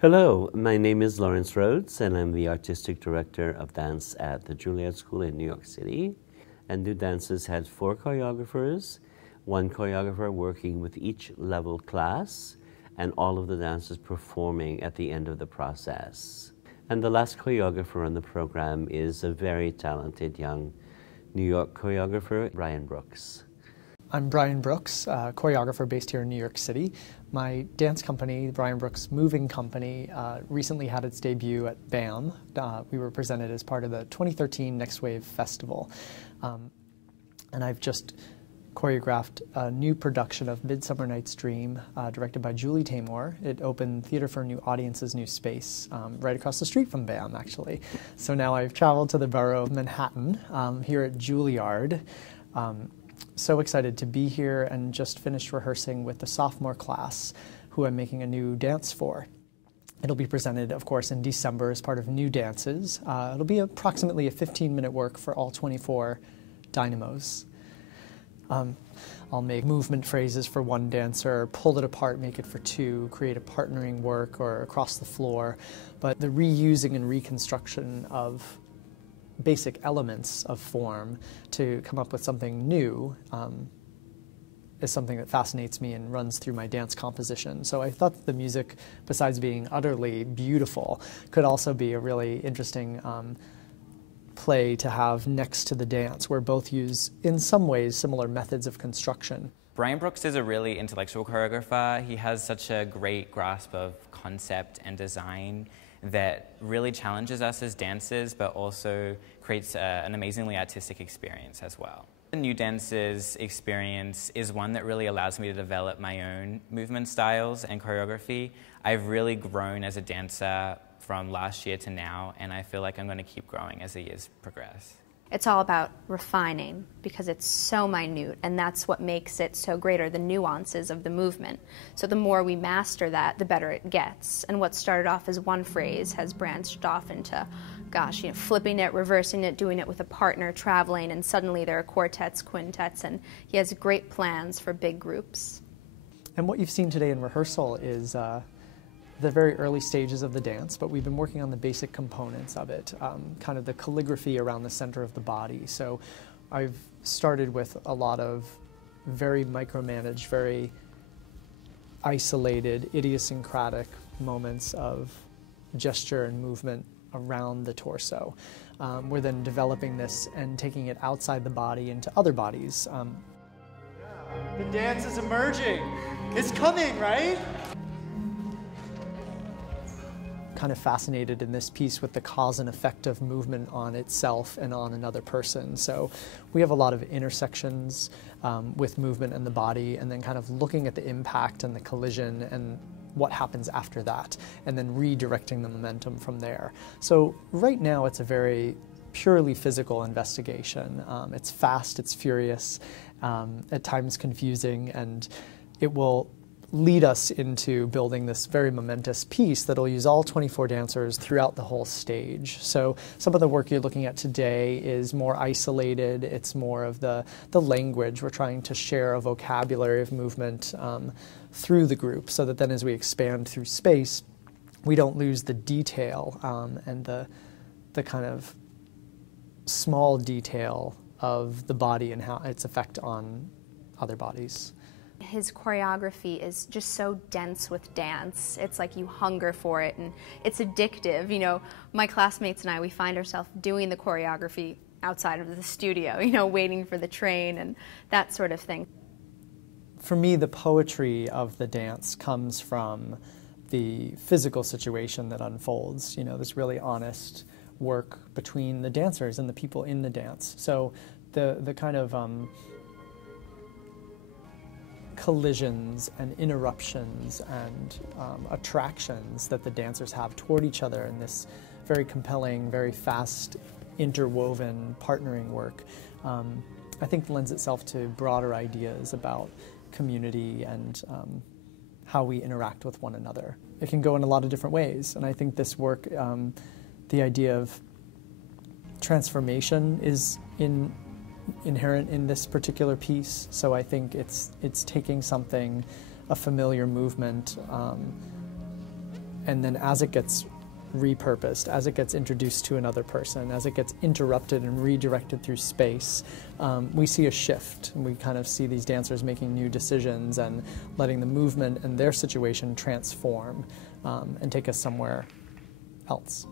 Hello, my name is Lawrence Rhodes, and I'm the Artistic Director of Dance at the Juilliard School in New York City. And New Dances has 4 choreographers, 1 choreographer working with each level class, and all of the dancers performing at the end of the process. And the last choreographer on the program is a very talented young New York choreographer, Brian Brooks. I'm Brian Brooks, choreographer based here in New York City. My dance company, Brian Brooks Moving Company, recently had its debut at BAM. We were presented as part of the 2013 Next Wave Festival. And I've just choreographed a new production of Midsummer Night's Dream, directed by Julie Taymor. It opened Theater for New Audiences, New Space, right across the street from BAM, actually. So now I've traveled to the borough of Manhattan, here at Juilliard. So excited to be here and just finished rehearsing with the sophomore class who I'm making a new dance for. It'll be presented, of course, in December as part of New Dances. It'll be approximately a 15-minute work for all 24 dynamos. I'll make movement phrases for one dancer, pull it apart, make it for 2, create a partnering work or across the floor. But the reusing and reconstruction of basic elements of form to come up with something new is something that fascinates me and runs through my dance composition. So I thought the music, besides being utterly beautiful, could also be a really interesting play to have next to the dance, where both use, in some ways, similar methods of construction. Brian Brooks is a really intellectual choreographer. He has such a great grasp of concept and design that really challenges us as dancers, but also creates an amazingly artistic experience as well. The New Dances experience is one that really allows me to develop my own movement styles and choreography. I've really grown as a dancer from last year to now, and I feel like I'm going to keep growing as the years progress. It's all about refining because it's so minute, and that's what makes it so great, are the nuances of the movement. So the more we master that, the better it gets. And what started off as one phrase has branched off into, gosh, flipping it, reversing it, doing it with a partner, traveling, and suddenly there are quartets, quintets, and he has great plans for big groups. And what you've seen today in rehearsal is the very early stages of the dance, but we've been working on the basic components of it, kind of the calligraphy around the center of the body. So I've started with a lot of very micromanaged, very isolated, idiosyncratic moments of gesture and movement around the torso. We're then developing this and taking it outside the body into other bodies. The dance is emerging. It's coming, right? Kind of fascinated in this piece with the cause and effect of movement on itself and on another person. So we have a lot of intersections with movement and the body, and then kind of looking at the impact and the collision and what happens after that, and then redirecting the momentum from there. So right now it's a very purely physical investigation. It's fast, it's furious, at times confusing, and it will lead us into building this very momentous piece that'll use all 24 dancers throughout the whole stage. So some of the work you're looking at today is more isolated. It's more of the language. We're trying to share a vocabulary of movement through the group, so that then as we expand through space, we don't lose the detail and the kind of small detail of the body and how its effect on other bodies. His choreography is just so dense with dance. It's like you hunger for it, and it's addictive. You know, my classmates and I, we find ourselves doing the choreography outside of the studio, waiting for the train and that sort of thing. For me, the poetry of the dance comes from the physical situation that unfolds, this really honest work between the dancers and the people in the dance. So the kind of collisions and interruptions and attractions that the dancers have toward each other in this very compelling, very fast, interwoven partnering work, I think lends itself to broader ideas about community and how we interact with one another. It can go in a lot of different ways, and I think this work, the idea of transformation is inherent in this particular piece. So I think it's taking something, a familiar movement, and then as it gets repurposed, as it gets introduced to another person, as it gets interrupted and redirected through space, we see a shift. We kind of see these dancers making new decisions and letting the movement and their situation transform and take us somewhere else.